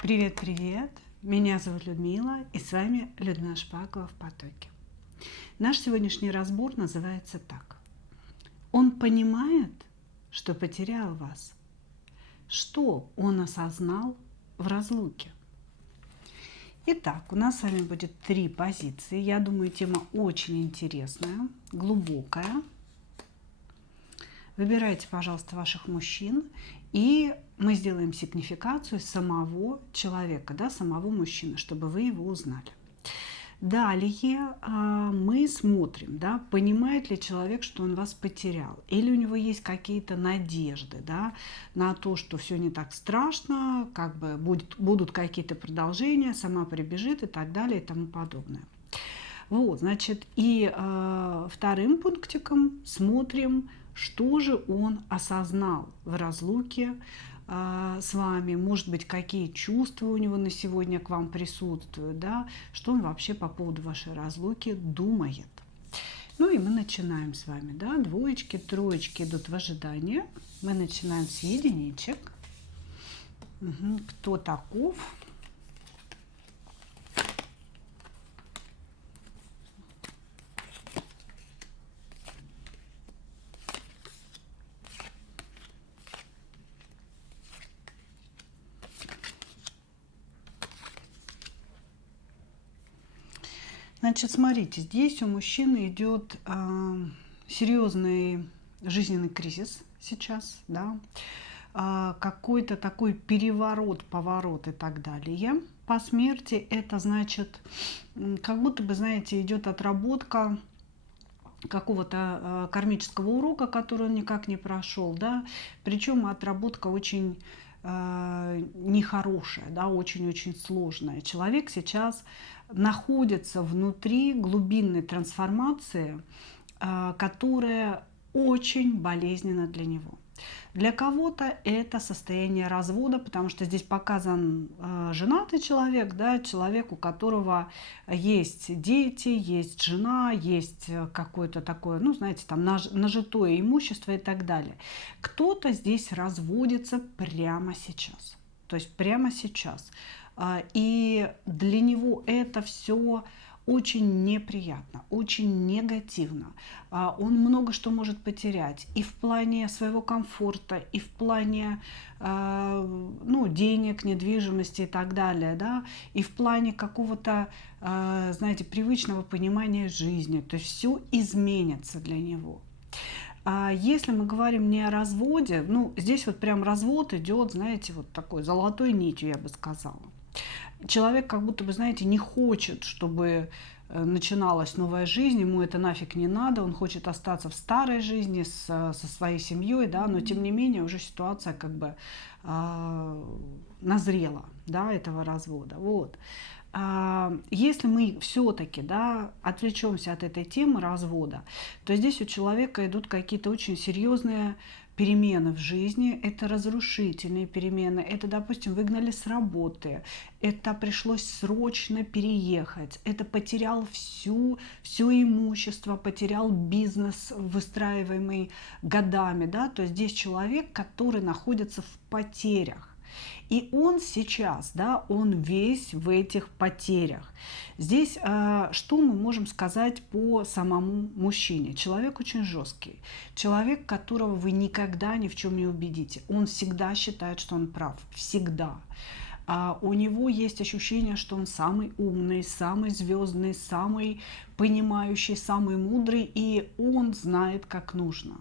Привет-привет! Меня зовут Людмила, и с вами Людмила Шпакова в потоке. Наш сегодняшний разбор называется так. Он понимает, что потерял вас. Что он осознал в разлуке? Итак, у нас с вами будет 3 позиции. Я думаю, тема очень интересная, глубокая. Выбирайте, пожалуйста, ваших мужчин, и мы сделаем сигнификацию самого человека, да, самого мужчины, чтобы вы его узнали. Далее мы смотрим, да, понимает ли человек, что он вас потерял, или у него есть какие-то надежды, да, на то, что все не так страшно, как бы будут какие-то продолжения, сама прибежит и так далее и тому подобное. Вот, значит, и вторым пунктиком смотрим, что же он осознал в разлуке с вами, может быть, какие чувства у него на сегодня к вам присутствуют, да, что он вообще по поводу вашей разлуки думает. Ну и мы начинаем с вами, да, двоечки, троечки идут в ожидании. Мы начинаем с единичек. Угу. Кто таков? Значит, смотрите, здесь у мужчины идет серьезный жизненный кризис сейчас, да, какой-то такой переворот, поворот и так далее. По смерти это значит, как будто бы, знаете, идет отработка какого-то кармического урока, который он никак не прошел, да, причем отработка очень нехорошая, да, очень-очень сложная. Человек сейчас находится внутри глубинной трансформации, которая очень болезненна для него. Для кого-то это состояние развода, потому что здесь показан женатый человек, да, человек, у которого есть дети, есть жена, есть какое-то такое, ну, знаете, там нажитое имущество и так далее. Кто-то здесь разводится прямо сейчас, то есть прямо сейчас. И для него это все очень неприятно, очень негативно. Он много что может потерять и в плане своего комфорта, и в плане денег, недвижимости и так далее, да, и в плане какого-то, знаете, привычного понимания жизни. То есть все изменится для него. Если мы говорим не о разводе, ну, здесь вот прям развод идет, знаете, вот такой золотой нитью, я бы сказала. Человек как будто бы, знаете, не хочет, чтобы начиналась новая жизнь, ему это нафиг не надо, он хочет остаться в старой жизни со своей семьей, да, но тем не менее уже ситуация как бы назрела, да, этого развода. Вот. Если мы все-таки, да, отвлечемся от этой темы развода, то здесь у человека идут какие-то очень серьезные перемены в жизни, это разрушительные перемены, это, допустим, выгнали с работы, это пришлось срочно переехать, это потерял все имущество, потерял бизнес, выстраиваемый годами, да, то есть здесь человек, который находится в потерях. И он сейчас, да, он весь в этих потерях. Здесь что мы можем сказать по самому мужчине? Человек очень жесткий. Человек, которого вы никогда ни в чем не убедите. Он всегда считает, что он прав. Всегда. У него есть ощущение, что он самый умный, самый звездный, самый понимающий, самый мудрый, и он знает, как нужно.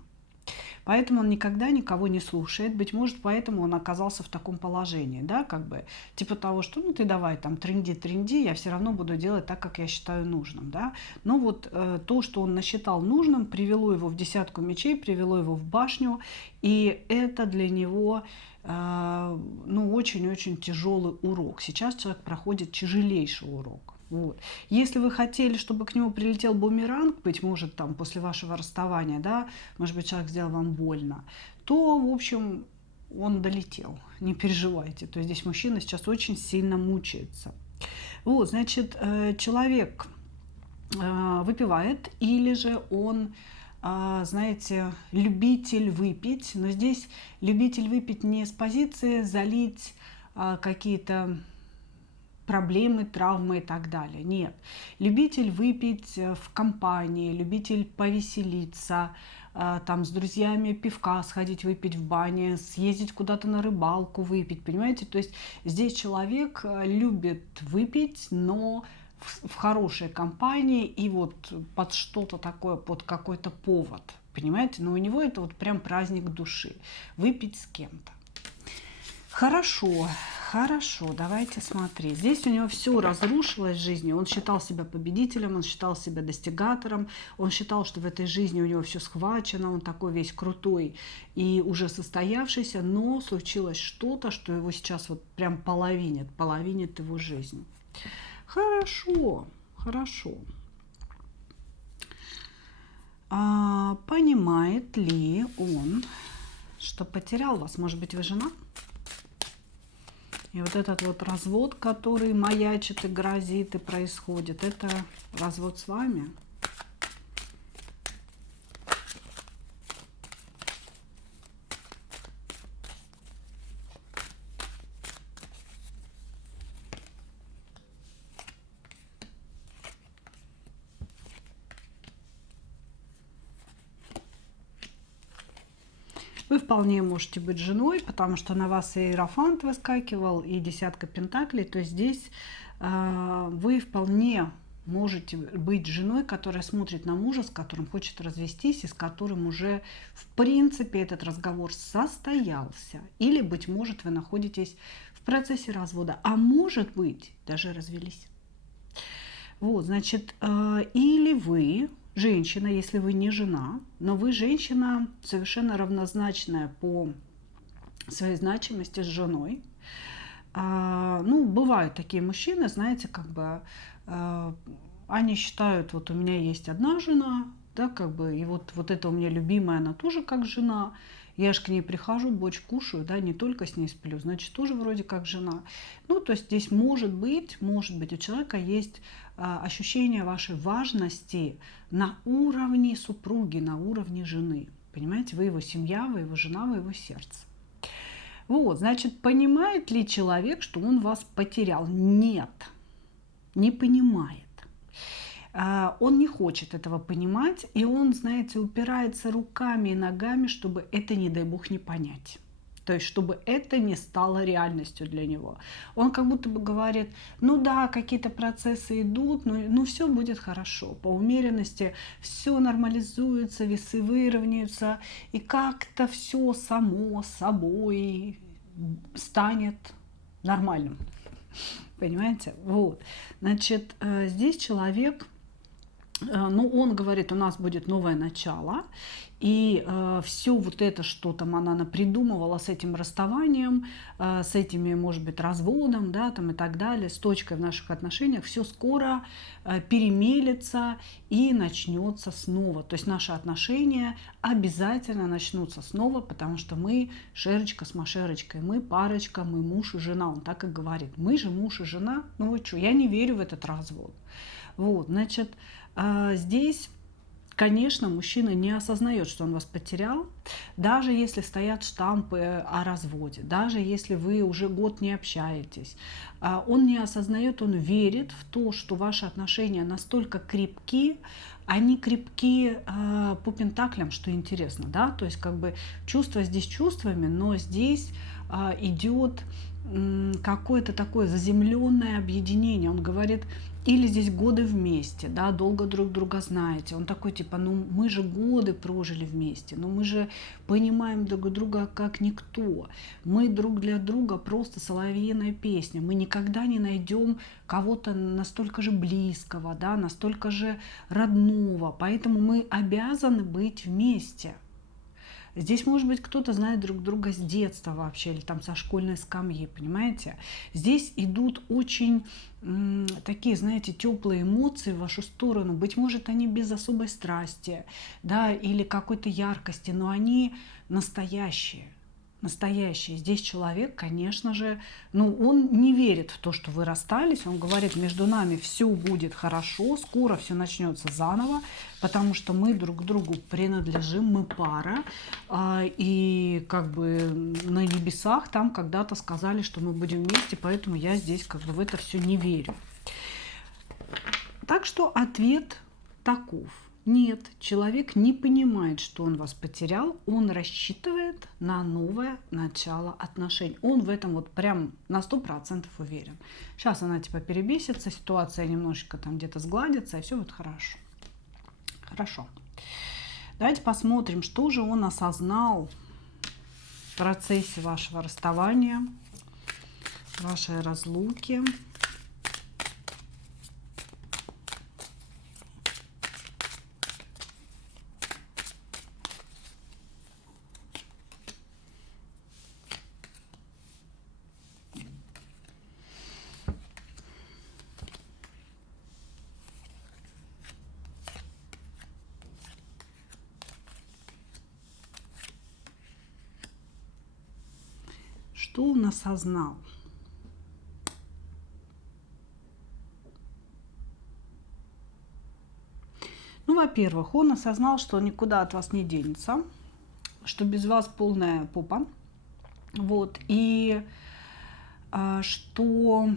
Поэтому он никогда никого не слушает. Быть может, поэтому он оказался в таком положении, да, как бы, типа того, что, ну, ты давай там трынди, я все равно буду делать так, как я считаю нужным, да. Но вот то, что он насчитал нужным, привело его в десятку мечей, привело его в башню, и это для него, очень-очень тяжелый урок. Сейчас человек проходит тяжелейший урок. Вот. Если вы хотели, чтобы к нему прилетел бумеранг, быть может, там, после вашего расставания, да, может быть, человек сделал вам больно, то, в общем, он долетел, не переживайте. То есть здесь мужчина сейчас очень сильно мучается. Вот, значит, человек выпивает, или же он, знаете, любитель выпить, но здесь любитель выпить не с позиции залить какие-то проблемы, травмы и так далее. Нет. Любитель выпить в компании, любитель повеселиться, там с друзьями пивка сходить выпить в бане, съездить куда-то на рыбалку выпить, понимаете? То есть здесь человек любит выпить, но в хорошей компании и вот под что-то такое, под какой-то повод, понимаете? Но у него это вот прям праздник души, выпить с кем-то. Хорошо, хорошо, давайте смотреть. Здесь у него все разрушилось в жизни. Он считал себя победителем, он считал себя достигатором, он считал, что в этой жизни у него все схвачено, он такой весь крутой и уже состоявшийся, но случилось что-то, что его сейчас вот прям половинит его жизнь. Хорошо, хорошо. Понимает ли он, что потерял вас? Может быть, вы жена? И вот этот вот развод, который маячит и грозит, и происходит, это развод с вами. Вы вполне можете быть женой, потому что на вас и иерофант выскакивал, и десятка пентаклей. То есть здесь вы вполне можете быть женой, которая смотрит на мужа, с которым хочет развестись, и с которым уже, в принципе, этот разговор состоялся. Или, быть может, вы находитесь в процессе развода, а может быть, даже развелись. Вот, значит, или вы... Женщина, если вы не жена, но вы женщина совершенно равнозначная по своей значимости с женой. Ну, бывают такие мужчины, знаете, как бы они считают, вот у меня есть одна жена, да, как бы, и вот это у меня любимая, она тоже как жена. Я же к ней прихожу, борщ кушаю, да, не только с ней сплю, значит, тоже вроде как жена. Ну, то есть здесь может быть, у человека есть ощущение вашей важности на уровне супруги, на уровне жены. Понимаете, вы его семья, вы его жена, вы его сердце. Вот, значит, понимает ли человек, что он вас потерял? Нет, не понимает. Он не хочет этого понимать, и он, знаете, упирается руками и ногами, чтобы это, не дай бог, не понять. То есть, чтобы это не стало реальностью для него. Он как будто бы говорит, ну да, какие-то процессы идут, но все будет хорошо. По умеренности все нормализуется, весы выровняются, и как-то все само собой станет нормальным. Понимаете? Вот. Значит, здесь человек... Ну, он говорит, у нас будет новое начало, и все вот это, что там она напридумывала с этим расставанием, с этими, может быть, разводом, да, там и так далее, с точкой в наших отношениях, все скоро перемелется и начнется снова. То есть наши отношения обязательно начнутся снова, потому что мы Шерочка с Машерочкой, мы парочка, мы муж и жена. Он так и говорит, мы же муж и жена. Ну вы что, я не верю в этот развод. Вот, значит, здесь, конечно, мужчина не осознает, что он вас потерял, даже если стоят штампы о разводе, даже если вы уже год не общаетесь. Он не осознает, он верит в то, что ваши отношения настолько крепки, они крепки по пентаклям, что интересно, да, то есть как бы чувства здесь чувствами, но здесь идет какое-то такое заземленное объединение. Он говорит, или здесь годы вместе, да, долго друг друга знаете. Он такой, типа, ну мы же годы прожили вместе, ну мы же понимаем друг друга как никто. Мы друг для друга просто соловьиная песня. Мы никогда не найдем кого-то настолько же близкого, да, настолько же родного. Поэтому мы обязаны быть вместе. Здесь, может быть, кто-то знает друг друга с детства вообще, или там со школьной скамьи, понимаете? Здесь идут очень такие, знаете, теплые эмоции в вашу сторону. Быть может, они без особой страсти, да, или какой-то яркости, но они настоящие. настоящее. Здесь человек, конечно же, ну, он не верит в то, что вы расстались. Он говорит, между нами все будет хорошо, скоро все начнется заново, потому что мы друг другу принадлежим, мы пара. И как бы на небесах там когда-то сказали, что мы будем вместе, поэтому я здесь как бы в это все не верю. Так что ответ таков. Нет, человек не понимает, что он вас потерял, он рассчитывает на новое начало отношений. Он в этом вот прям на 100% уверен. Сейчас она типа перебесится, ситуация немножечко там где-то сгладится, и все будет хорошо. Хорошо. Давайте посмотрим, что же он осознал в процессе вашего расставания, вашей разлуки. Что он осознал? Ну, во-первых, он осознал, что он никуда от вас не денется, что без вас полная попа. Вот. И что,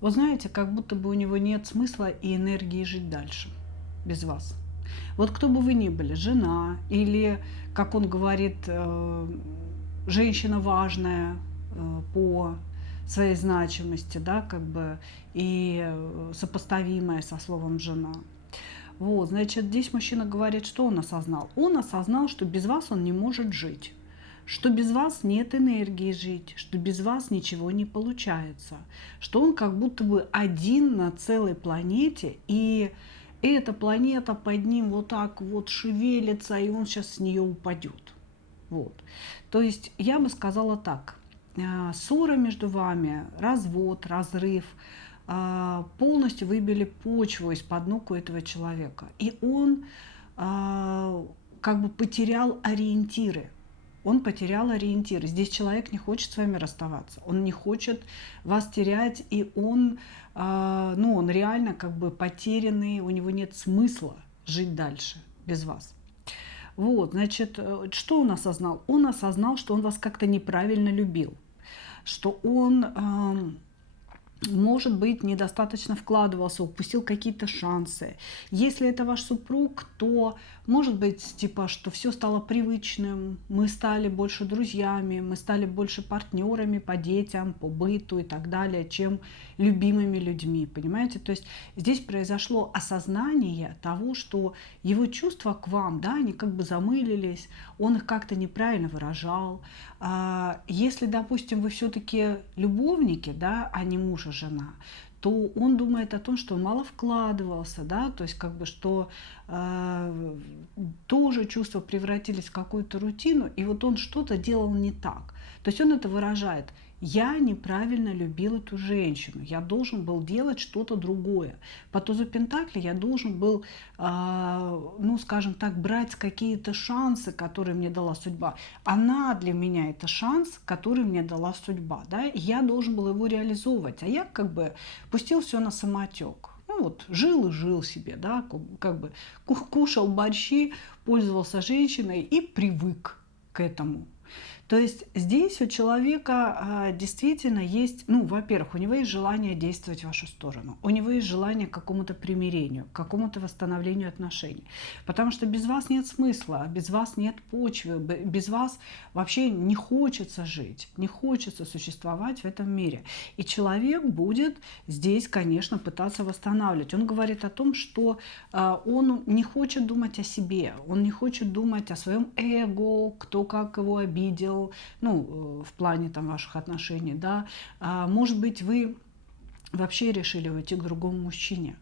вы знаете, как будто бы у него нет смысла и энергии жить дальше без вас. Вот кто бы вы ни были, жена или, как он говорит, женщина важная по своей значимости, да, как бы, и сопоставимая со словом жена. Вот, значит, здесь мужчина говорит, что он осознал? Он осознал, что без вас он не может жить, что без вас нет энергии жить, что без вас ничего не получается, что он как будто бы один на целой планете, и эта планета под ним вот так вот шевелится, и он сейчас с нее упадет. Вот. То есть я бы сказала так. Ссора между вами, развод, разрыв полностью выбили почву из-под ног у этого человека. И он как бы потерял ориентиры. Он потерял ориентиры. Здесь человек не хочет с вами расставаться. Он не хочет вас терять, и он, ну, он реально как бы потерянный, у него нет смысла жить дальше без вас. Вот, значит, что он осознал? Он осознал, что он вас как-то неправильно любил, что он, может быть, недостаточно вкладывался, упустил какие-то шансы. Если это ваш супруг, то может быть, типа, что все стало привычным, мы стали больше друзьями, мы стали больше партнерами по детям, по быту и так далее, чем любимыми людьми, понимаете? То есть здесь произошло осознание того, что его чувства к вам, да, они как бы замылились, он их как-то неправильно выражал. Если, допустим, вы все-таки любовники, да, а не муж и жена, то он думает о том, что он мало вкладывался, да, то есть как бы что тоже чувства превратились в какую-то рутину, и вот он что-то делал не так. То есть он это выражает: я неправильно любил эту женщину, я должен был делать что-то другое. По тузу Пентакли я должен был, ну, скажем так, брать какие-то шансы, которые мне дала судьба. Она для меня это шанс, который мне дала судьба, да, и я должен был его реализовывать, а я как бы пустил все на самотек. Ну вот, жил и жил себе, да, как бы кушал борщи, пользовался женщиной и привык к этому. То есть здесь у человека действительно есть, ну, во-первых, у него есть желание действовать в вашу сторону, у него есть желание к какому-то примирению, к какому-то восстановлению отношений, потому что без вас нет смысла, без вас нет почвы, без вас вообще не хочется жить, не хочется существовать в этом мире. И человек будет здесь, конечно, пытаться восстанавливать. Он говорит о том, что он не хочет думать о себе, он не хочет думать о своем эго, кто как его обидел, ну, в плане там ваших отношений, да, может быть, вы вообще решили уйти к другому мужчине.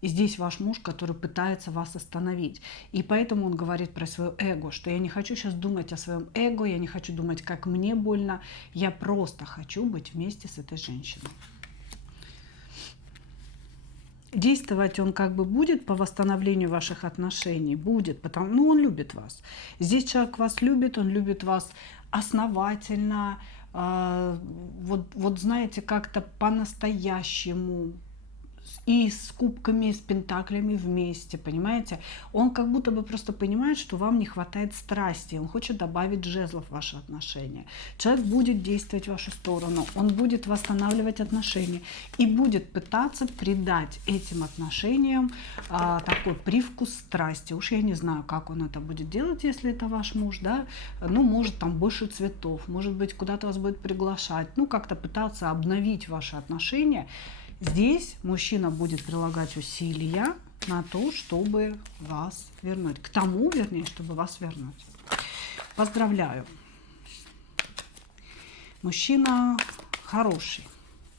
И здесь ваш муж, который пытается вас остановить. И поэтому он говорит про свое эго, что я не хочу сейчас думать о своем эго, я не хочу думать, как мне больно, я просто хочу быть вместе с этой женщиной. Действовать он как бы будет по восстановлению ваших отношений, будет, потому, ну, он любит вас. Здесь человек вас любит, он любит вас основательно, вот знаете, как-то по-настоящему, и с кубками, и с пентаклями вместе, понимаете? Он как будто бы просто понимает, что вам не хватает страсти, он хочет добавить жезлов в ваши отношения. Человек будет действовать в вашу сторону, он будет восстанавливать отношения и будет пытаться придать этим отношениям такой привкус страсти. Уж я не знаю, как он это будет делать, если это ваш муж, да? Ну, может, там больше цветов, может быть, куда-то вас будет приглашать, ну, как-то пытаться обновить ваши отношения. Здесь мужчина будет прилагать усилия на то, чтобы вас вернуть. К тому, вернее, чтобы вас вернуть. Поздравляю. Мужчина хороший,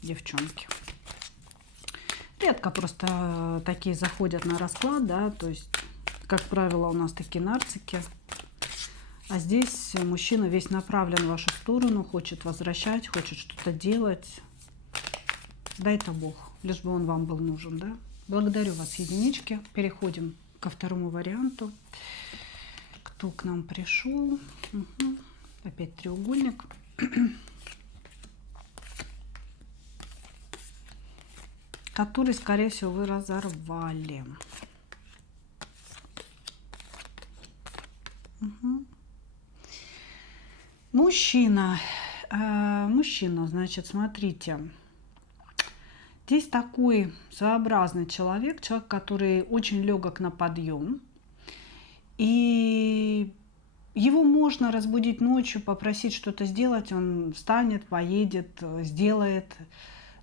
девчонки. Редко просто такие заходят на расклад, да, то есть, как правило, у нас такие нарцики. А здесь мужчина весь направлен в вашу сторону, хочет возвращать, хочет что-то делать. Дай-то Бог, лишь бы он вам был нужен, да? Благодарю вас, единички. Переходим ко второму варианту. Кто к нам пришел? Угу. Опять треугольник. Который, скорее всего, вы разорвали. Угу. Мужчина. Мужчина, значит, смотрите. Здесь такой своеобразный человек, который очень легок на подъем. И его можно разбудить ночью, попросить что-то сделать, он встанет, поедет, сделает.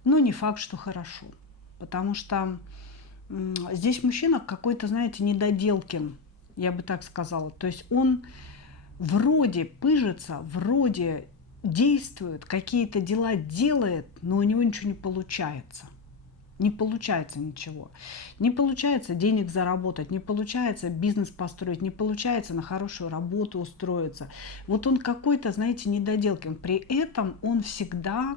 Но не факт, что хорошо. Потому что здесь мужчина какой-то, знаете, недоделкин, я бы так сказала. То есть он вроде пыжится, вроде действует, какие-то дела делает, но у него ничего не получается. Не получается ничего. Не получается денег заработать, не получается бизнес построить, не получается на хорошую работу устроиться. Вот он какой-то, знаете, недоделкин. При этом он всегда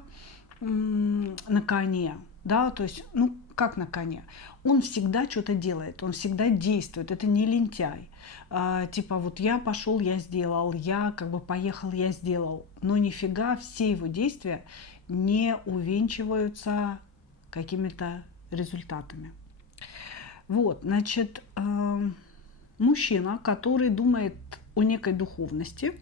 на коне. Да, то есть, ну, как на коне? Он всегда что-то делает, он всегда действует. Это не лентяй. Типа вот я пошел, я сделал, я как бы поехал, я сделал. Но нифига все его действия не увенчиваются какими-то результатами. Вот, значит, мужчина, который думает о некой духовности,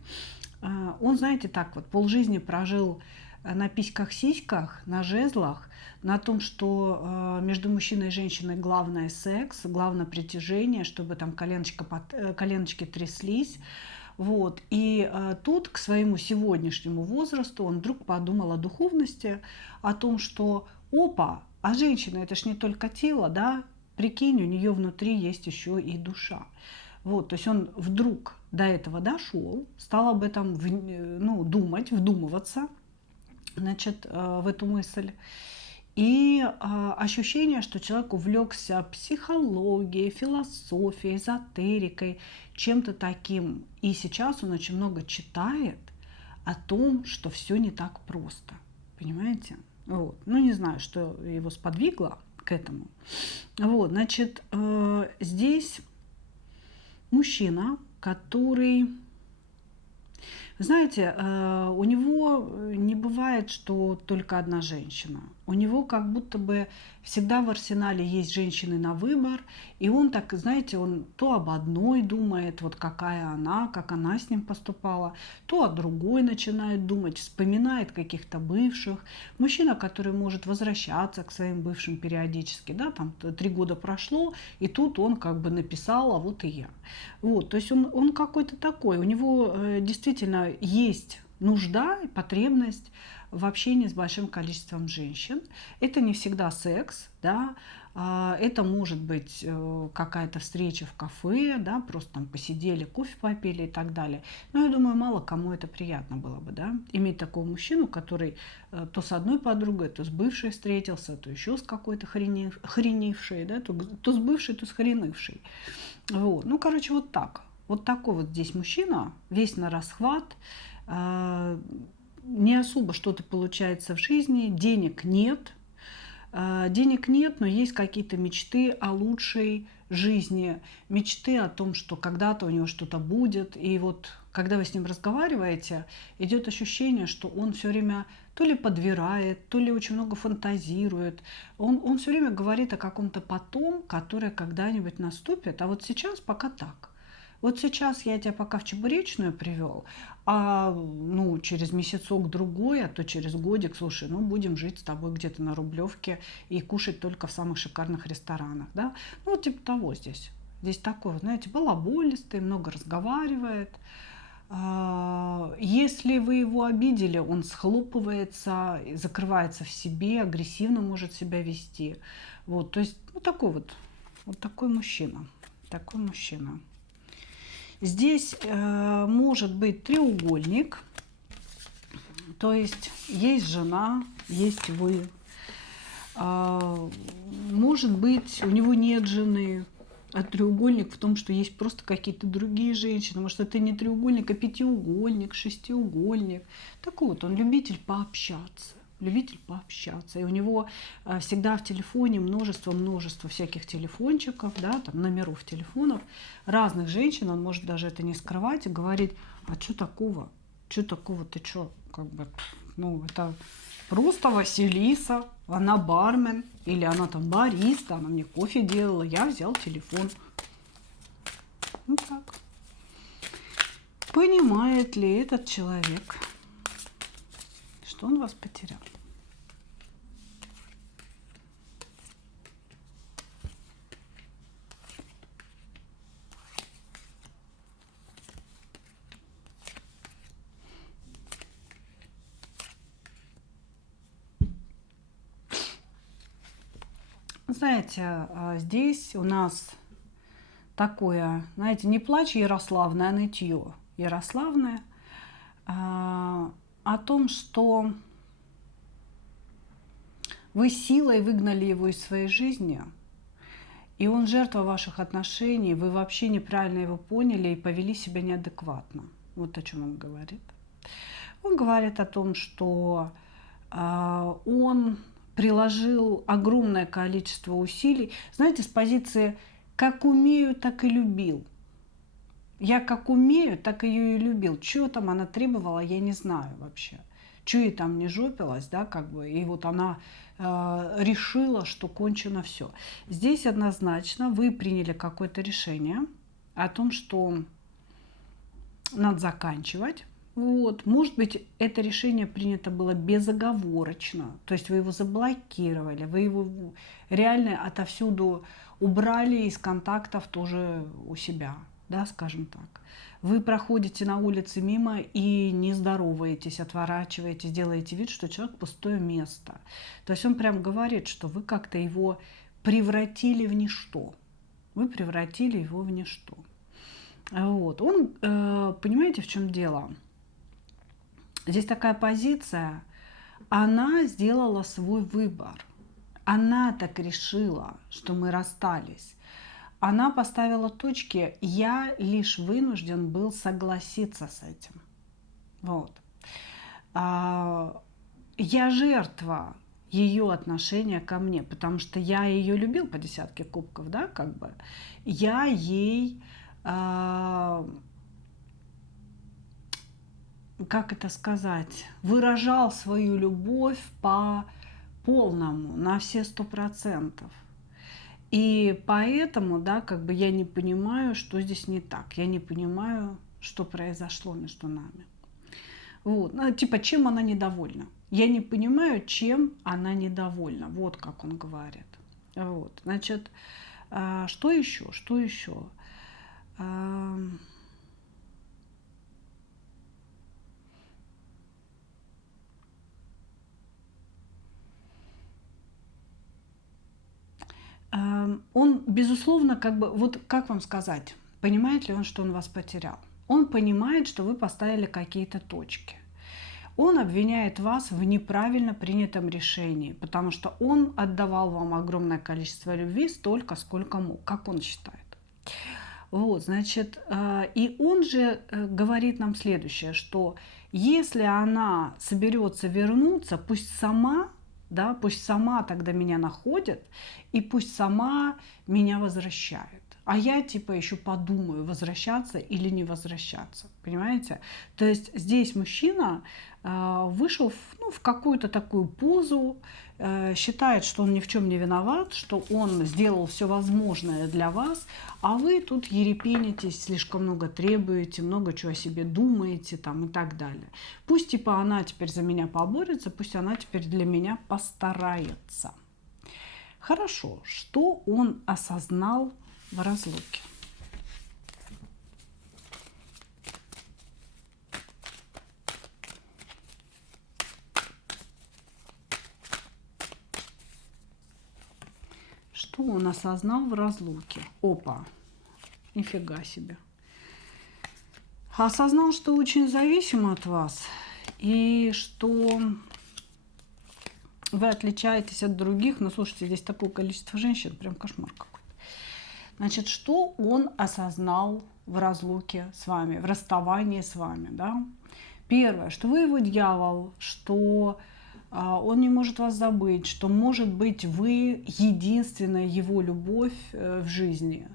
он, знаете, так вот полжизни прожил на письках-сиськах, на жезлах, на том, что между мужчиной и женщиной главное секс, главное притяжение, чтобы там коленочки тряслись. Вот. И тут к своему сегодняшнему возрасту он вдруг подумал о духовности, о том, что опа, а женщина это ж не только тело, да, прикинь, у нее внутри есть еще и душа. Вот, то есть он вдруг до этого дошел, стал об этом думать, вдумываться, значит, в эту мысль. И ощущение, что человек увлекся психологией, философией, эзотерикой, чем-то таким. И сейчас он очень много читает о том, что все не так просто. Понимаете? Вот. Ну, не знаю, что его сподвигло к этому. Вот, значит, здесь мужчина, который... Знаете, у него не бывает, что только одна женщина. У него как будто бы всегда в арсенале есть женщины на выбор, и он так, знаете, он то об одной думает, вот какая она, как она с ним поступала, то о другой начинает думать, вспоминает каких-то бывших. Мужчина, который может возвращаться к своим бывшим периодически, да, там 3 года прошло, и тут он как бы написал, а вот и я. Вот, то есть он какой-то такой, у него действительно есть нужда и потребность в общении с большим количеством женщин. Это не всегда секс, да, это может быть какая-то встреча в кафе, да, просто там посидели, кофе попили и так далее. Но я думаю, мало кому это приятно было бы, да, иметь такого мужчину, который то с одной подругой, то с бывшей встретился, то еще с какой-то хренившей, да, то с бывшей, то с хренившей. Вот. Ну, короче, вот так. Вот такой вот здесь мужчина, весь на расхват, не особо что-то получается в жизни, денег нет, Денег нет, но есть какие-то мечты о лучшей жизни, мечты о том, что когда-то у него что-то будет. И вот когда вы с ним разговариваете, идет ощущение, что он все время то ли подбирает, то ли очень много фантазирует. Он все время говорит о каком-то потом, которое когда-нибудь наступит. А вот сейчас пока так. Вот сейчас я тебя пока в Чебуречную привел, а ну, через месяцок-другой, а то через годик, слушай, ну будем жить с тобой где-то на Рублевке и кушать только в самых шикарных ресторанах, да? Ну вот типа того здесь. Здесь такой, знаете, балаболистый, много разговаривает. Если вы его обидели, он схлопывается, закрывается в себе, агрессивно может себя вести. Вот, то есть вот такой вот такой мужчина. Такой мужчина. Здесь может быть треугольник, то есть есть жена, есть вы. Может быть, у него нет жены. А треугольник в том, что есть просто какие-то другие женщины. Может, это не треугольник, а пятиугольник, шестиугольник. Такой вот он любитель пообщаться. Любитель пообщаться. И у него всегда в телефоне множество всяких телефончиков, да, там номеров телефонов разных женщин. Он может даже это не скрывать и говорить: а что такого? Что такого? Ты что? Как бы, ну, это просто Василиса, она бармен, или она там бариста, она мне кофе делала, я взял телефон. Ну так. Понимает ли этот человек, что он вас потерял? Знаете, здесь у нас такое, знаете, не плач Ярославное, а нытье Ярославное о том, что вы силой выгнали его из своей жизни, и он жертва ваших отношений, вы вообще неправильно его поняли и повели себя неадекватно. Вот о чем он говорит. Он говорит о том, что он приложил огромное количество усилий, знаете, с позиции «как умею, так и любил». Я как умею, так ее и любил. Чего там она требовала, я не знаю вообще. Чего ей там не жопилась, да, как бы. И вот она решила, что кончено все. Здесь однозначно вы приняли какое-то решение о том, что надо заканчивать. Вот. Может быть, это решение принято было безоговорочно, то есть вы его заблокировали, вы его реально отовсюду убрали из контактов тоже у себя, да, скажем так. Вы проходите на улице мимо и не здороваетесь, отворачиваетесь, делаете вид, что человек пустое место. То есть он прям говорит, что вы как-то его превратили в ничто. Вы превратили его в ничто. Вот. Он, понимаете, в чем дело? Здесь такая позиция, она сделала свой выбор. Она так решила, что мы расстались. Она поставила точки, я лишь вынужден был согласиться с этим. Вот. Я жертва ее отношения ко мне, потому что я ее любил по десятке кубков, да, как бы. Я ей... как это сказать, выражал свою любовь по полному, на все 100%. И поэтому, да, как бы я не понимаю, что здесь не так. Я не понимаю, что произошло между нами. Вот. Ну, типа, чем она недовольна? Я не понимаю, чем она недовольна. Вот как он говорит. Вот. Значит, что еще? Что еще? Он, безусловно, как бы, вот как вам сказать, понимает ли он, что он вас потерял? Он понимает, что вы поставили какие-то точки. Он обвиняет вас в неправильно принятом решении, потому что он отдавал вам огромное количество любви столько, сколько мог, как он считает. Вот, значит, и он же говорит нам следующее, что если она соберется вернуться, пусть сама да, пусть сама тогда меня находит, и пусть сама меня возвращает. А я типа еще подумаю, возвращаться или не возвращаться. Понимаете? То есть здесь мужчина вышел в какую-то такую позу, считает, что он ни в чем не виноват, что он сделал все возможное для вас, а вы тут ерепенитесь, слишком много требуете, много чего о себе думаете там, и так далее. Пусть типа она теперь за меня поборется, пусть она теперь для меня постарается. Хорошо, что он осознал в разлуке? Что он осознал в разлуке? Опа, нифига себе. Осознал, что очень зависим от вас и что вы отличаетесь от других. Ну, слушайте, здесь такое количество женщин, прям кошмар какой-то. Значит, что он осознал в разлуке с вами, в расставании с вами, да? Первое, что вы его дьявол, что он не может вас забыть, что, может быть, вы единственная его любовь в жизни.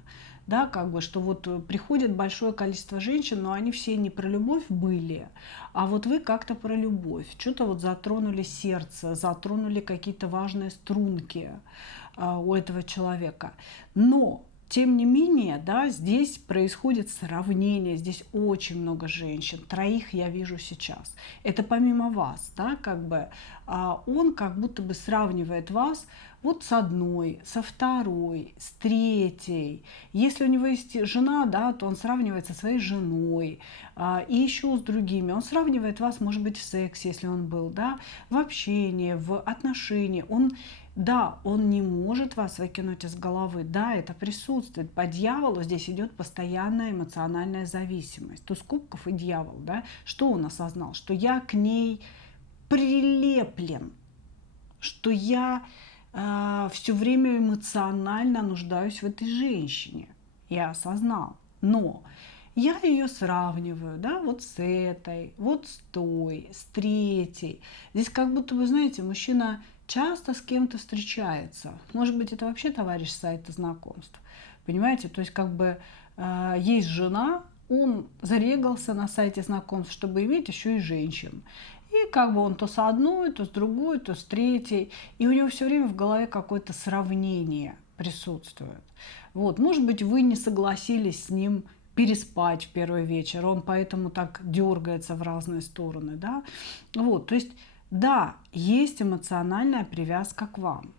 Да, как бы, что вот приходит большое количество женщин, но они все не про любовь были, а вот вы как-то про любовь. Что-то вот затронули сердце, затронули какие-то важные струнки у этого человека. Но тем не менее, да, здесь происходит сравнение, здесь очень много женщин, 3 я вижу сейчас. Это помимо вас, да, как бы он как будто бы сравнивает вас вот с одной, со второй, с третьей. Если у него есть жена, да, то он сравнивает со своей женой и еще с другими. Он сравнивает вас, может быть, в сексе, если он был, да, в общении, в отношении. Да, он не может вас выкинуть из головы. Да, это присутствует. По дьяволу здесь идет постоянная эмоциональная зависимость. Туз кубков и дьявол, да. Что он осознал? Что я к ней прилеплен, что я все время эмоционально нуждаюсь в этой женщине. Я осознал. Но я ее сравниваю, да, вот с этой, вот с той, с третьей. Здесь как будто, вы знаете, мужчина часто с кем-то встречается. Может быть, это вообще товарищ с сайта знакомств. Понимаете? То есть как бы есть жена, он зарегался на сайте знакомств, чтобы иметь еще и женщин. И как бы он то с одной, то с другой, то с третьей. И у него все время в голове какое-то сравнение присутствует. Вот. Может быть, вы не согласились с ним переспать в первый вечер, он поэтому так дергается в разные стороны. Да? Вот. То есть, да, есть эмоциональная привязка к вам.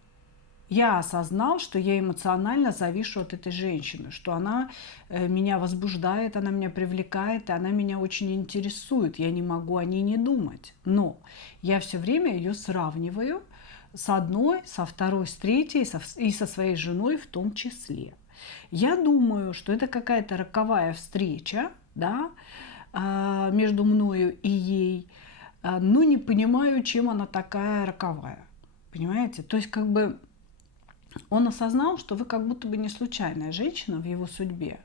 Я осознал, что я эмоционально завишу от этой женщины, что она меня возбуждает, она меня привлекает, и она меня очень интересует. Я не могу о ней не думать. Но я все время ее сравниваю с одной, со второй, с третьей и со своей женой в том числе. Я думаю, что это какая-то роковая встреча, да, между мною и ей, но не понимаю, чем она такая роковая. Понимаете? То есть как бы он осознал, что вы как будто бы не случайная женщина в его судьбе,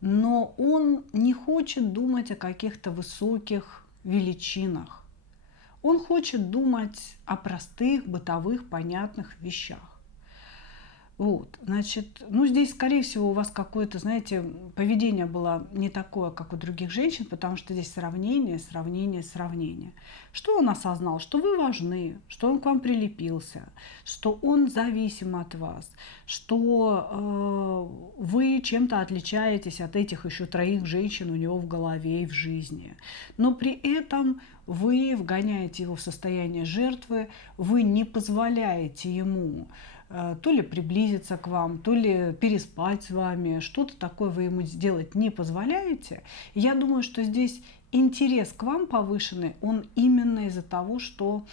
но он не хочет думать о каких-то высоких величинах. Он хочет думать о простых, бытовых, понятных вещах. Вот, значит, ну здесь, скорее всего, у вас какое-то, знаете, поведение было не такое, как у других женщин, потому что здесь сравнение, сравнение, сравнение. Что он осознал? Что вы важны, что он к вам прилепился, что он зависим от вас, что вы чем-то отличаетесь от этих еще 3 женщин у него в голове и в жизни. Но при этом вы вгоняете его в состояние жертвы, вы не позволяете ему то ли приблизиться к вам, то ли переспать с вами, что-то такое вы ему сделать не позволяете. Я думаю, что здесь интерес к вам повышенный, он именно из-за того, что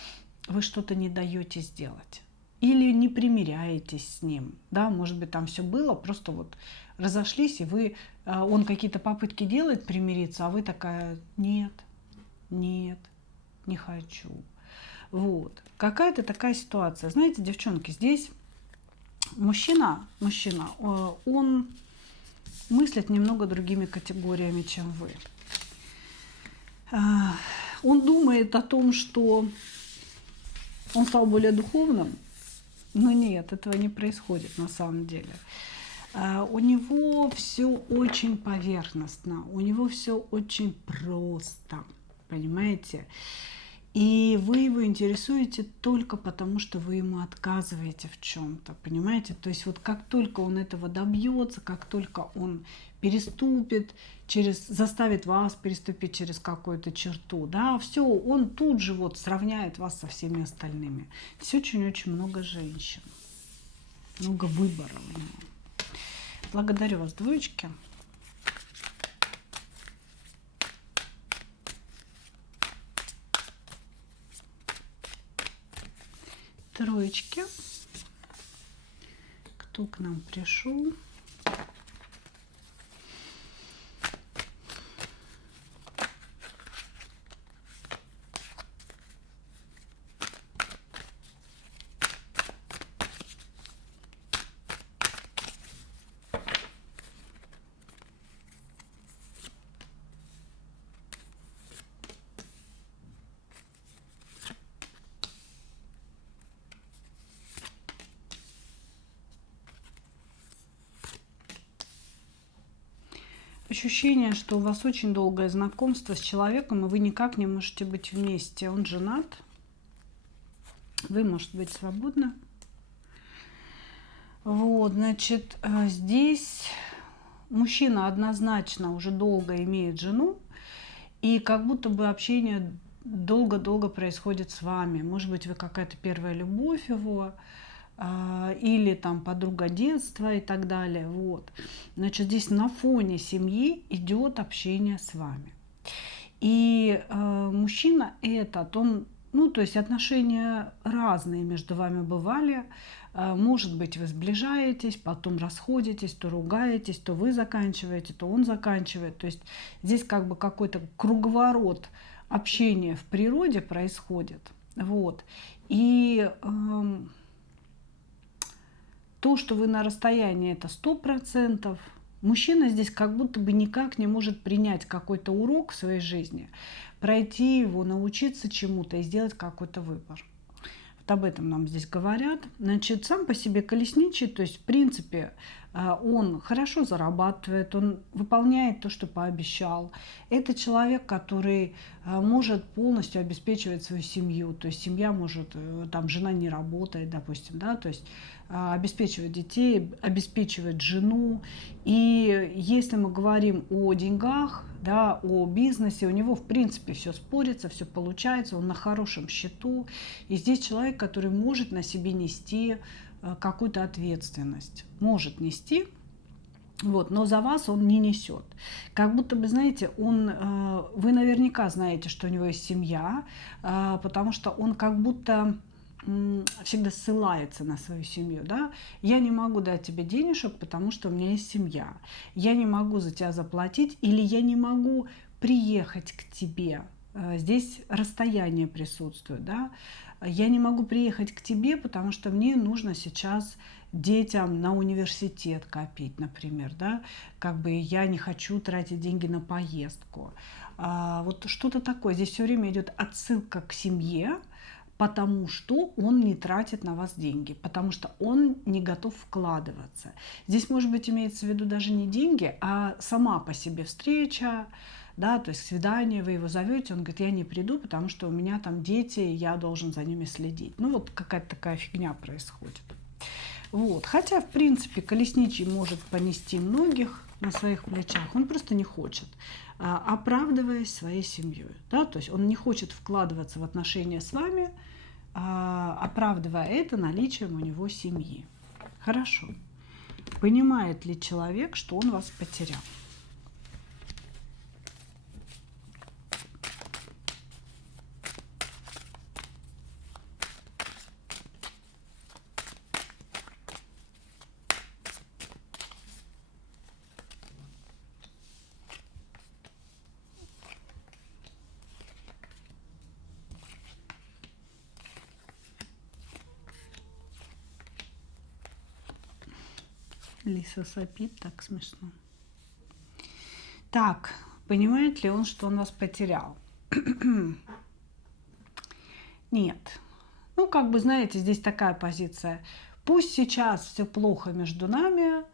вы что-то не даете сделать. Или не примиряетесь с ним. Да? Может быть, там все было, просто вот разошлись, и он какие-то попытки делает примириться, а вы такая: нет, нет, не хочу. Вот. Какая-то такая ситуация. Знаете, девчонки, здесь мужчина, он мыслит немного другими категориями, чем вы. Он думает о том, что Он стал более духовным, но нет, этого не происходит на самом деле. У него все очень поверхностно, у него все очень просто, понимаете? И вы его интересуете только потому, что вы ему отказываете в чем-то, понимаете? То есть вот как только он этого добьется, как только он переступит заставит вас переступить через какую-то черту, да, все, он тут же вот сравняет вас со всеми остальными. Здесь очень-очень много женщин, много выбора у него. Благодарю вас, двоечки. Троечки. Кто к нам пришел? Ощущение, что у вас очень долгое знакомство с человеком, и вы никак не можете быть вместе. Он женат, вы, может быть, свободны. Вот, значит, здесь мужчина однозначно уже долго имеет жену, и как будто бы общение долго-долго происходит с вами. Может быть, вы какая-то первая любовь его, или там подруга детства и так далее. Вот. Значит, здесь на фоне семьи идет общение с вами. И мужчина этот, он, ну, то есть отношения разные между вами бывали. Может быть, вы сближаетесь, потом расходитесь, то ругаетесь, то вы заканчиваете, то он заканчивает. То есть здесь как бы какой-то круговорот общения в природе происходит. Вот. И то, что вы на расстоянии, это 100%. Мужчина здесь как будто бы никак не может принять какой-то урок в своей жизни, пройти его, научиться чему-то и сделать какой-то выбор. Вот об этом нам здесь говорят. Значит, сам по себе колесничий, то есть в принципе он хорошо зарабатывает, он выполняет то, что пообещал. Это человек, который может полностью обеспечивать свою семью. То есть семья может, там жена не работает, допустим, да, то есть обеспечивает детей, обеспечивает жену. И если мы говорим о деньгах, да, о бизнесе, у него в принципе все спорится, все получается, он на хорошем счету. И здесь человек, который может на себе нести какую-то ответственность, может нести, вот, но за вас он не несет. Как будто бы, знаете, вы наверняка знаете, что у него есть семья, потому что он как будто всегда ссылается на свою семью, да, я не могу дать тебе денежек, потому что у меня есть семья, я не могу за тебя заплатить, или я не могу приехать к тебе, здесь расстояние присутствует, да, я не могу приехать к тебе, потому что мне нужно сейчас детям на университет копить, например, да, как бы я не хочу тратить деньги на поездку, вот что-то такое, здесь все время идет отсылка к семье, потому что он не тратит на вас деньги, потому что он не готов вкладываться. Здесь, может быть, имеется в виду даже не деньги, а сама по себе встреча, да, то есть свидание, вы его зовете, он говорит, я не приду, потому что у меня там дети, и я должен за ними следить. Ну, вот какая-то такая фигня происходит. Вот. Хотя, в принципе, колесничий может понести многих на своих плечах, он просто не хочет, оправдываясь своей семьей. Да? То есть он не хочет вкладываться в отношения с вами, оправдывая это наличием у него семьи. Хорошо. Понимает ли человек, что он вас потерял? Лиса сопит, так смешно. Так, понимает ли он, что он вас потерял? Нет. Ну, как бы, знаете, здесь такая позиция. Пусть сейчас все плохо между нами,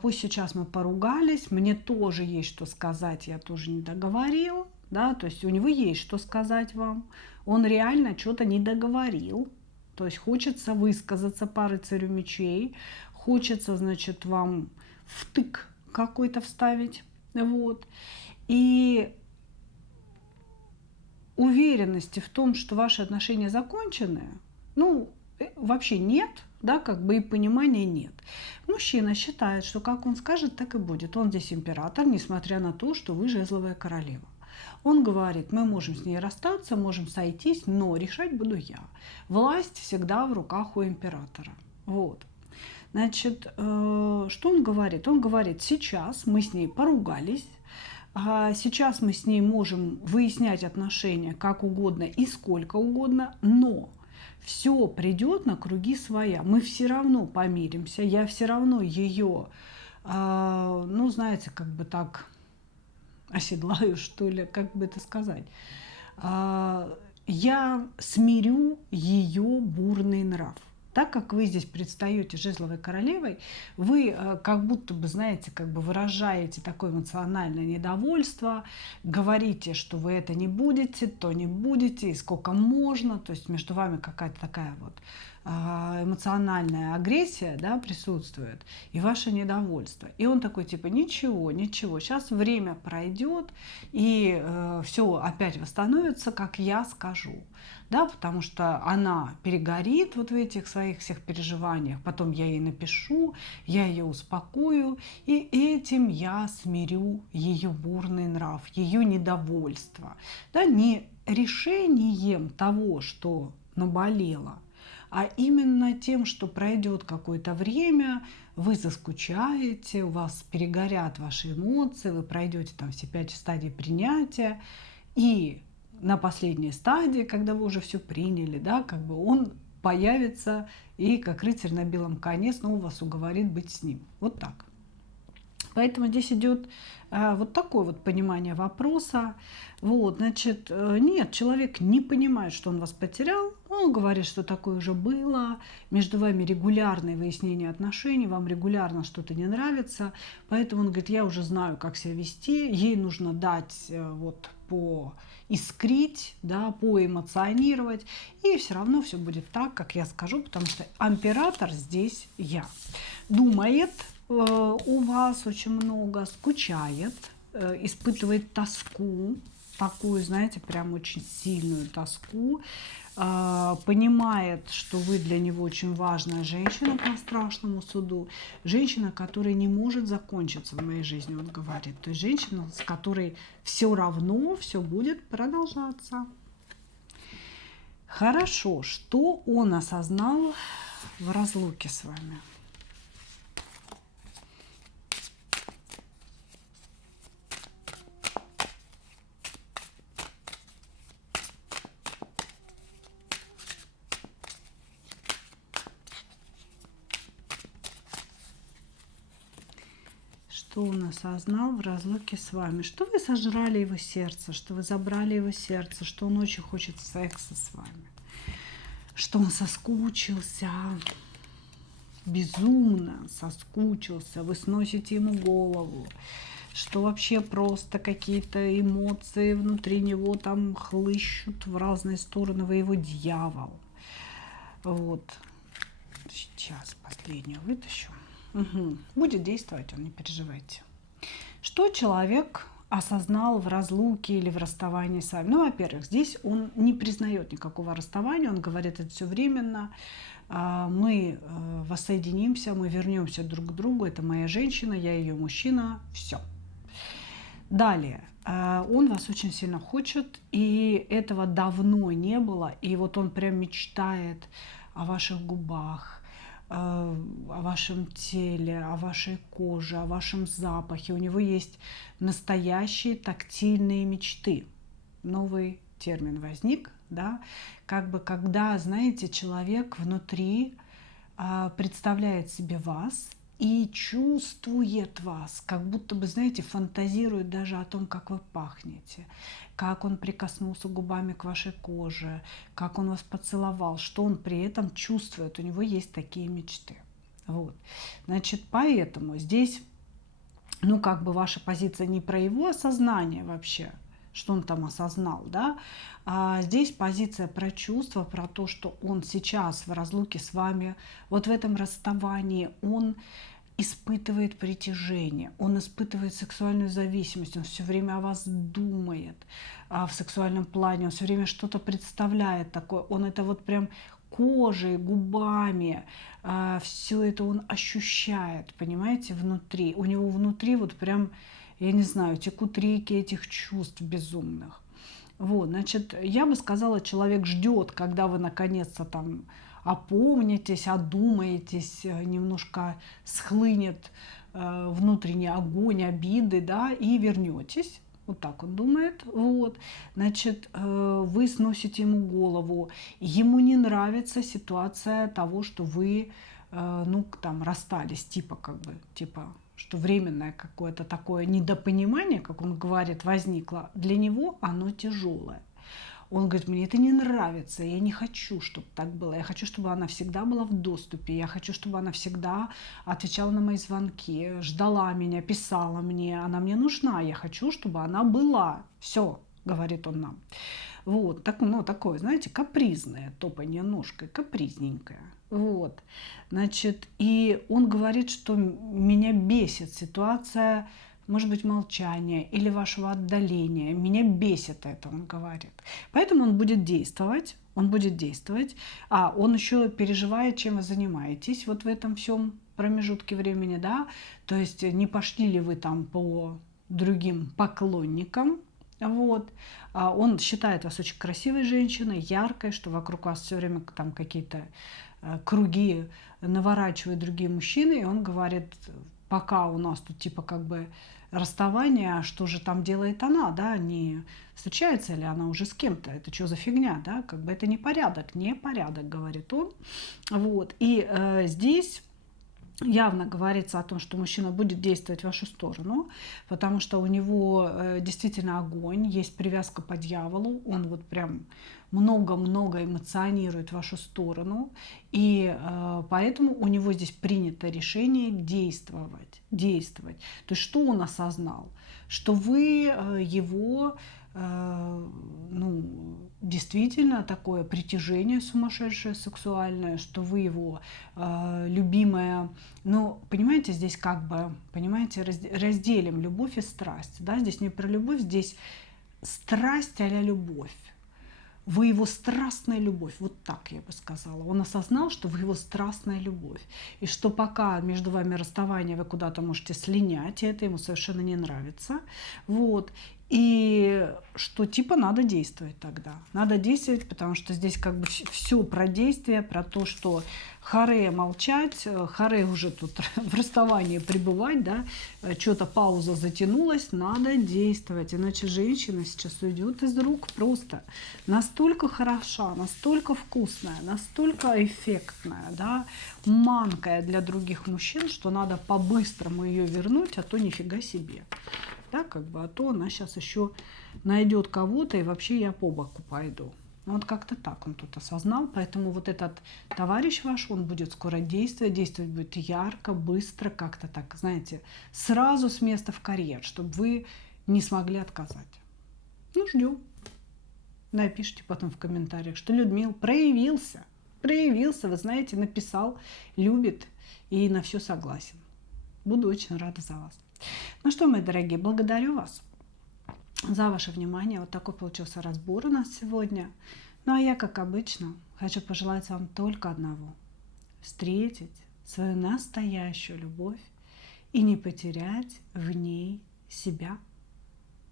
пусть сейчас мы поругались, мне тоже есть что сказать, я тоже не договорил, да, то есть у него есть что сказать вам, он реально что-то не договорил, то есть хочется высказаться по рыцарю мечей, хочется, значит, вам втык какой-то вставить, вот, и уверенности в том, что ваши отношения закончены, ну, вообще нет, да, как бы и понимания нет. Мужчина считает, что как он скажет, так и будет. Он здесь император, несмотря на то, что вы жезловая королева. Он говорит, мы можем с ней расстаться, можем сойтись, но решать буду я. Власть всегда в руках у императора. Вот. Значит, что он говорит? Он говорит, сейчас мы с ней поругались, сейчас мы с ней можем выяснять отношения как угодно и сколько угодно, но все придет на круги своя. Мы все равно помиримся, я все равно ее, ну, знаете, как бы так оседлаю, что ли, как бы это сказать. Я смирю ее бурный нрав. Так как вы здесь предстаете жезловой королевой, вы как будто бы, знаете, как бы выражаете такое эмоциональное недовольство, говорите, что вы это не будете, то не будете, и сколько можно, то есть между вами какая-то такая вот эмоциональная агрессия, да, присутствует, и ваше недовольство. И он такой, типа, ничего, ничего, сейчас время пройдет, и все опять восстановится, как я скажу. Да, потому что она перегорит вот в этих своих всех переживаниях, потом я ей напишу, я ее успокою, и этим я смирю ее бурный нрав, ее недовольство. Да, не решением того, что наболело, а именно тем, что пройдет какое-то время, вы заскучаете, у вас перегорят ваши эмоции, вы пройдете там все 5 стадий принятия, и на последней стадии, когда вы уже все приняли, да, как бы он появится и как рыцарь на белом коне снова вас уговорит быть с ним. Вот так. Поэтому здесь идет вот такое вот понимание вопроса. Вот, значит, нет, человек не понимает, что он вас потерял. Он говорит, что такое уже было. Между вами регулярное выяснение отношений, вам регулярно что-то не нравится. Поэтому он говорит, я уже знаю, как себя вести. Ей нужно дать вот поискрить, да, поэмоционировать. И все равно все будет так, как я скажу, потому что император здесь я. Думает, у вас очень много, скучает, испытывает тоску, такую, знаете, прям очень сильную тоску, понимает, что вы для него очень важная женщина по страшному суду, женщина, которая не может закончиться в моей жизни, он говорит, то есть женщина, с которой все равно все будет продолжаться. Хорошо, что он осознал в разлуке с вами? Что он осознал в разлуке с вами? Что вы сожрали его сердце, что вы забрали его сердце, что он очень хочет секса с вами, что он соскучился, безумно соскучился, вы сносите ему голову, что вообще просто какие-то эмоции внутри него там хлыщут в разные стороны, вы его дьявол. Вот. Сейчас последнюю вытащу. Угу. Будет действовать он, не переживайте. Что человек осознал в разлуке или в расставании с вами? Ну, во-первых, здесь он не признает никакого расставания, он говорит, это все временно, мы воссоединимся, мы вернемся друг к другу, это моя женщина, я ее мужчина, все. Далее, он вас очень сильно хочет, и этого давно не было, и вот он прям мечтает о ваших губах, о вашем теле, о вашей коже, о вашем запахе. У него есть настоящие тактильные мечты. Новый термин возник, да, как бы когда, знаете, человек внутри представляет себе вас, и чувствует вас, как будто бы, знаете, фантазирует даже о том, как вы пахнете, как он прикоснулся губами к вашей коже, как он вас поцеловал, что он при этом чувствует. У него есть такие мечты. Вот. Значит, поэтому здесь, ну, как бы ваша позиция не про его осознание вообще, что он там осознал, да, а здесь позиция про чувства, про то, что он сейчас в разлуке с вами, вот в этом расставании, он испытывает притяжение, он испытывает сексуальную зависимость, он все время о вас думает в сексуальном плане, он все время что-то представляет такое, он это вот прям кожей, губами, все это он ощущает, понимаете, внутри. У него внутри вот прям, я не знаю, текут реки этих чувств безумных. Вот, значит, я бы сказала, человек ждет, когда вы наконец-то там опомнитесь, одумаетесь, немножко схлынет внутренний огонь обиды, да, и вернетесь. Вот так он думает. Вот. Значит, вы сносите ему голову. Ему не нравится ситуация того, что вы, ну, там, расстались, типа, как бы, типа, что временное какое-то такое недопонимание, как он говорит, возникло. Для него оно тяжелое. Он говорит, мне это не нравится, я не хочу, чтобы так было. Я хочу, чтобы она всегда была в доступе. Я хочу, чтобы она всегда отвечала на мои звонки, ждала меня, писала мне. Она мне нужна, я хочу, чтобы она была. Все, говорит он нам. Вот, так, ну, такое, знаете, капризное топание ножкой, капризненькое. Вот, значит, и он говорит, что меня бесит ситуация, может быть, молчания или вашего отдаления. Меня бесит это, он говорит. Поэтому он будет действовать. Он будет действовать. А он еще переживает, чем вы занимаетесь вот в этом всем промежутке времени, да. То есть не пошли ли вы там по другим поклонникам. Вот. Он считает вас очень красивой женщиной, яркой, что вокруг вас все время там какие-то круги наворачивают другие мужчины. И он говорит, пока у нас тут типа как бы расставание, что же там делает она, да, не встречается ли она уже с кем-то, это что за фигня, да, как бы это не порядок, говорит он, вот, и здесь явно говорится о том, что мужчина будет действовать в вашу сторону, потому что у него действительно огонь, есть привязка по дьяволу, он вот прям много-много эмоционирует в вашу сторону, и поэтому у него здесь принято решение действовать. То есть что он осознал? Что вы его ну, действительно такое притяжение сумасшедшее сексуальное, что вы его любимая. Но, понимаете, здесь как бы, понимаете, разделим любовь и страсть. Да? Здесь не про любовь, здесь страсть а-ля любовь. Вы его страстная любовь, вот так я бы сказала. Он осознал, что вы его страстная любовь. И что пока между вами расставание, вы куда-то можете слинять, и это ему совершенно не нравится. Вот. И что типа надо действовать тогда. Надо действовать, потому что здесь как бы все про действие, про то, что харе молчать, харе уже тут в расставании пребывать, да, что-то пауза затянулась, надо действовать, иначе женщина сейчас уйдет из рук просто настолько хороша, настолько вкусная, настолько эффектная, да, манкая для других мужчин, что надо по-быстрому ее вернуть, а то нифига себе. Да, как бы, а то она сейчас еще найдет кого-то, и вообще я по боку пойду. Вот как-то так он тут осознал. Поэтому вот этот товарищ ваш, он будет скоро действовать будет ярко, быстро, как-то так, знаете, сразу с места в карьер, чтобы вы не смогли отказать. Ну, ждем. Напишите потом в комментариях, что Людмил проявился, вы знаете, написал, любит и на все согласен. Буду очень рада за вас. Ну что, мои дорогие, благодарю вас за ваше внимание. Вот такой получился разбор у нас сегодня. Ну а я, как обычно, хочу пожелать вам только одного. Встретить свою настоящую любовь и не потерять в ней себя.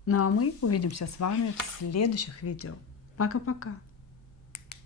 Ну а мы увидимся с вами в следующих видео. Пока-пока.